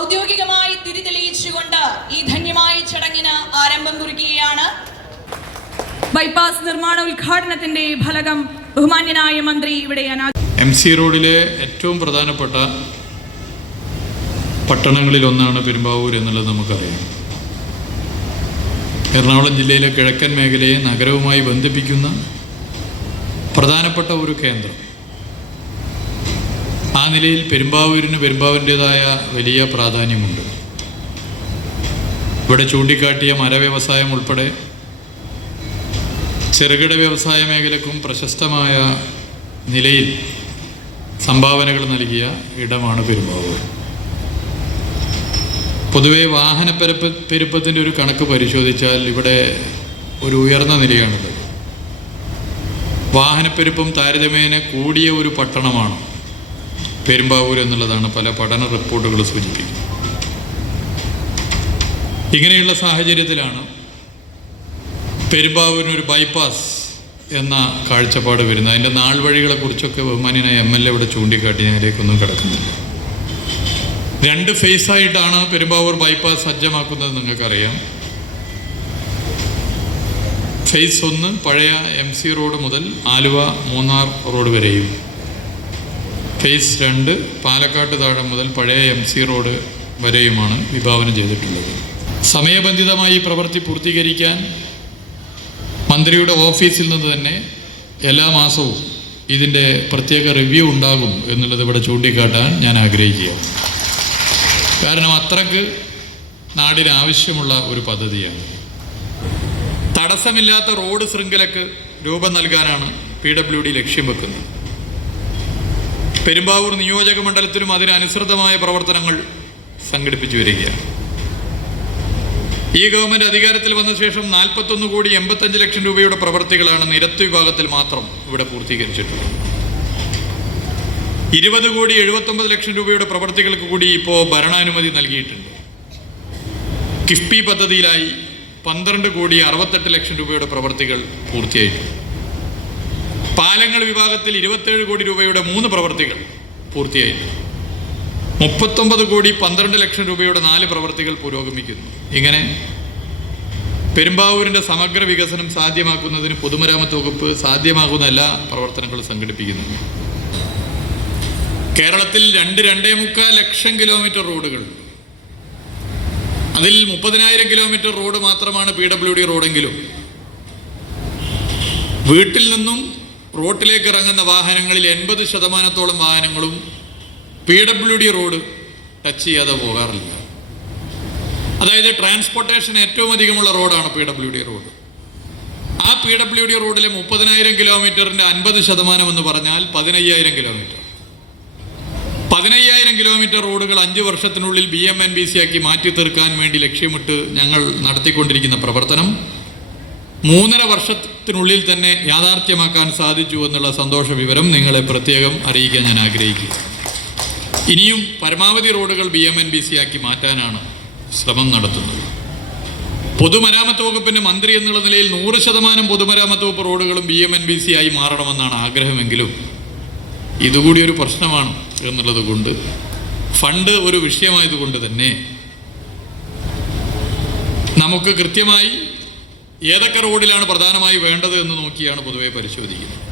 ഔദ്യോഗികമായി തിരിതെളിയിച്ചുകൊണ്ട് ഈ ധന്യമായ ചടങ്ങിന് ആരംഭം കുറിക്കുകയാണ്. ബൈപ്പാസ് നിർമ്മാണ ഉദ്ഘാടനത്തിന്റെ ഫലകം ബഹുമാന്യനായ മന്ത്രി ഇവിടെ എം സി റോഡിലെ ഏറ്റവും പ്രധാനപ്പെട്ട പട്ടണങ്ങളിലൊന്നാണ് പെരുമ്പാവൂർ എന്നുള്ളത് നമുക്കറിയാം. എറണാകുളം ജില്ലയിലെ കിഴക്കൻ മേഖലയെ നഗരവുമായി ബന്ധിപ്പിക്കുന്ന പ്രധാനപ്പെട്ട ഒരു കേന്ദ്രം. ആ നിലയിൽ പെരുമ്പാവൂരിന് പെരുമ്പാവൂരിന്റെതായ വലിയ പ്രാധാന്യമുണ്ട്. ഇവിടെ ചൂണ്ടിക്കാട്ടിയ മരവ്യവസായം ഉൾപ്പെടെ ചെറുകിട വ്യവസായ മേഖലക്കും പ്രശസ്തമായ നിലയിൽ സംഭാവനകൾ നൽകിയ ഇടമാണ് പെരുമ്പാവൂർ. പൊതുവെ വാഹന പെരുപ്പ പെരുപ്പത്തിന്റെ ഒരു കണക്ക് പരിശോധിച്ചാൽ ഇവിടെ ഒരു ഉയർന്ന നിലയാണുള്ളത്. വാഹനപ്പെരുപ്പം താരതമ്യേന കൂടിയ ഒരു പട്ടണമാണ്. പെരുമ്പാവൂർ എന്നുള്ളതാണ് പല പഠന റിപ്പോർട്ടുകൾ സൂചിപ്പിക്കുന്നത്. ഇങ്ങനെയുള്ള സാഹചര്യത്തിലാണ് പെരുമ്പാവൂരിനൊരു ബൈപ്പാസ് എന്ന കാഴ്ചപ്പാട് വരുന്നത്. അതിന്റെ നാൾ വഴികളെ കുറിച്ചൊക്കെ ബഹുമാന്യനായ എം എൽ എ ഇവിടെ ചൂണ്ടിക്കാട്ടി അതിലേക്കൊന്നും കിടക്കുന്നില്ല. രണ്ട് ഫേസ് ആയിട്ടാണ് പെരുമ്പാവൂർ ബൈപ്പാസ് സജ്ജമാക്കുന്നത് നിങ്ങൾക്കറിയാം. ഫേസ് ഒന്ന് പഴയ എം സി റോഡ് മുതൽ ആലുവ മൂന്നാർ റോഡ് വരെയും ഫേസ് രണ്ട് പാലക്കാട്ട് താഴെ മുതൽ പഴയ എം സി റോഡ് വരെയുമാണ് വിഭാവനം ചെയ്തിട്ടുള്ളത്. സമയബന്ധിതമായി പ്രവൃത്തി പൂർത്തീകരിക്കാൻ മന്ത്രിയുടെ ഓഫീസിൽ നിന്ന് തന്നെ എല്ലാ മാസവും ഇതിന്റെ പ്രത്യേക റിവ്യൂ ഉണ്ടാകും എന്നുള്ളത് ഇവിടെ ചൂണ്ടിക്കാട്ടാൻ ഞാൻ ആഗ്രഹിക്കുക. കാരണം അത്രയ്ക്ക് നാടിന് ആവശ്യമുള്ള ഒരു പദ്ധതിയാണ്. തടസ്സമില്ലാത്ത റോഡ് ശൃംഖലക്ക് രൂപം നൽകാനാണ് പി ഡബ്ല്യു ഡി ലക്ഷ്യം വെക്കുന്നത്. പെരുമ്പാവൂർ നിയോജക മണ്ഡലത്തിലും അതിനനുസൃതമായ പ്രവർത്തനങ്ങൾ സംഘടിപ്പിച്ചു വരികയാണ്. ഈ ഗവൺമെന്റ് അധികാരത്തിൽ വന്ന ശേഷം നാൽപ്പത്തൊന്ന് കോടി എൺപത്തഞ്ച് ലക്ഷം രൂപയുടെ പ്രവർത്തികളാണ് നിരത്ത് വിഭാഗത്തിൽ മാത്രം ഇവിടെ പൂർത്തീകരിച്ചിട്ടുള്ളത്. ഇരുപത് കോടി എഴുപത്തൊമ്പത് ലക്ഷം രൂപയുടെ പ്രവർത്തികൾക്ക് കൂടി ഇപ്പോൾ ഭരണാനുമതി നൽകിയിട്ടുണ്ട്. കിഫ്ബി പദ്ധതിയിലായി പന്ത്രണ്ട് കോടി അറുപത്തെട്ട് ലക്ഷം രൂപയുടെ പ്രവർത്തികൾ പൂർത്തിയായിട്ടുണ്ട്. പാലങ്ങൾ വിഭാഗത്തിൽ ഇരുപത്തേഴ് കോടി രൂപയുടെ മൂന്ന് പ്രവൃത്തികൾ പൂർത്തിയായി മുപ്പത്തൊമ്പത് കോടി പന്ത്രണ്ട് ലക്ഷം രൂപയുടെ നാല് പ്രവൃത്തികൾ പുരോഗമിക്കുന്നു. ഇങ്ങനെ പെരുമ്പാവൂരിന്റെ സമഗ്ര വികസനം സാധ്യമാക്കുന്നതിന് പൊതുമരാമത്ത് വകുപ്പ് സാധ്യമാകുന്ന എല്ലാ പ്രവർത്തനങ്ങളും സംഘടിപ്പിക്കുന്നുണ്ട്. കേരളത്തിൽ രണ്ട് രണ്ടേ മുക്കാൽ ലക്ഷം കിലോമീറ്റർ റോഡുകൾ. അതിൽ മുപ്പതിനായിരം കിലോമീറ്റർ റോഡ് മാത്രമാണ് പി ഡബ്ല്യു ഡി റോഡെങ്കിലും. വീട്ടിൽ നിന്നും റോട്ടിലേക്ക് ഇറങ്ങുന്ന വാഹനങ്ങളിൽ എൺപത് ശതമാനത്തോളം വാഹനങ്ങളും P W D road touch ചെയ്യാതെ പോകാറില്ല. അതായത് ട്രാൻസ്പോർട്ടേഷൻ ഏറ്റവും അധികമുള്ള റോഡാണ് പി ഡബ്ല്യു ഡി റോഡ്. ആ പി ഡബ്ല്യു ഡി റോഡിലെ മുപ്പതിനായിരം കിലോമീറ്ററിന്റെ അൻപത് ശതമാനം എന്ന് പറഞ്ഞാൽ പതിനയ്യായിരം കിലോമീറ്റർ. പതിനയ്യായിരം കിലോമീറ്റർ റോഡുകൾ അഞ്ച് വർഷത്തിനുള്ളിൽ B M N B C ആക്കി മാറ്റി തീർക്കാൻ വേണ്ടി ലക്ഷ്യമിട്ട് ഞങ്ങൾ നടത്തിക്കൊണ്ടിരിക്കുന്ന പ്രവർത്തനം മൂന്നര വർഷത്തിനുള്ളിൽ തന്നെ യാഥാർത്ഥ്യമാക്കാൻ സാധിച്ചു എന്നുള്ള സന്തോഷ വിവരം നിങ്ങളെ പ്രത്യേകം അറിയിക്കാൻ ഞാൻ ആഗ്രഹിക്കുന്നു. ഇനിയും പരമാവധി റോഡുകൾ B M N B C ആക്കി മാറ്റാനാണ് ശ്രമം നടത്തുന്നത്. പൊതുമരാമത്ത് വകുപ്പിന്റെ മന്ത്രി എന്നുള്ള നിലയിൽ നൂറ് ശതമാനം പൊതുമരാമത്ത് വകുപ്പ് റോഡുകളും B M N B C ആയി മാറണമെന്നാണ് ആഗ്രഹമെങ്കിലും ഇതുകൂടി ഒരു പ്രശ്നമാണ് എന്നുള്ളത് കൊണ്ട് ഫണ്ട് ഒരു വിഷയമായതുകൊണ്ട് തന്നെ നമുക്ക് കൃത്യമായി ഏതൊക്കെ റോഡിലാണ് പ്രധാനമായി വേണ്ടത് എന്ന് നോക്കിയാണ് പൊതുവെ പരിശോധിക്കുന്നത്.